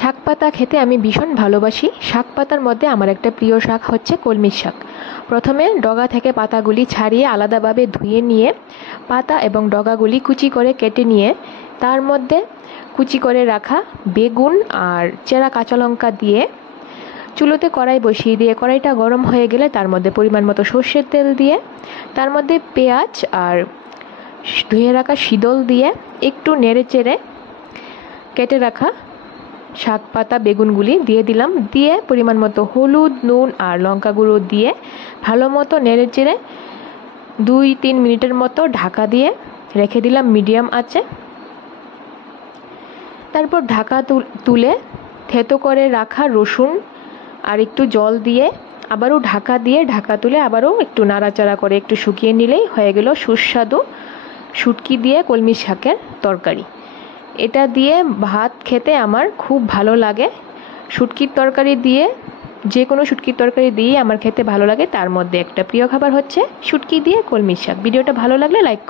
শাক পাতা খেতে আমি ভীষণ ভালোবাসি। শাক পাতার মধ্যে আমার একটা প্রিয় শাক হচ্ছে কলমি শাক। প্রথমে ডগা থেকে পাতাগুলি ছাড়িয়ে আলাদাভাবে ধুয়ে নিয়ে পাতা এবং ডগাগুলি কুচি করে কেটে নিয়ে তার মধ্যে কুচি করে রাখা বেগুন আর চেরা কাঁচা লঙ্কা দিয়ে চুলোতে কড়াই বসিয়ে দিয়ে কড়াইটা গরম হয়ে গেলে তার মধ্যে পরিমাণ মতো সর্ষের তেল দিয়ে তার মধ্যে পেঁয়াজ আর ধুয়ে রাখা শিদল দিয়ে একটু নেড়ে চেড়ে কেটে রাখা শাক পাতা বেগুনগুলি দিয়ে দিলাম। দিয়ে পরিমাণ মতো হলুদ, নুন আর লঙ্কা গুঁড়ো দিয়ে ভালো মতো নেড়ে চেড়ে 2-3 মিনিটের মতো ঢাকা দিয়ে রেখে দিলাম মিডিয়াম আঁচে। তারপর ঢাকা তুলে থেতো করে রাখা রসুন আর একটু জল দিয়ে আবারও ঢাকা তুলে আবারও একটু নাড়াচাড়া করে একটু শুকিয়ে নিলেই হয়ে গেল সুস্বাদু শুটকি দিয়ে কলমি শাকের তরকারি। এটা দিয়ে ভাত খেতে আমার খুব ভালো লাগে। শুটকির তরকারি দিয়ে যে কোনো শুটকির তরকারি দিয়ে আমার খেতে ভালো লাগে। তার মধ্যে একটা প্রিয় খাবার হচ্ছে শুটকি দিয়ে কলমি শাক। ভিডিওটা ভালো লাগলে লাইক করুন।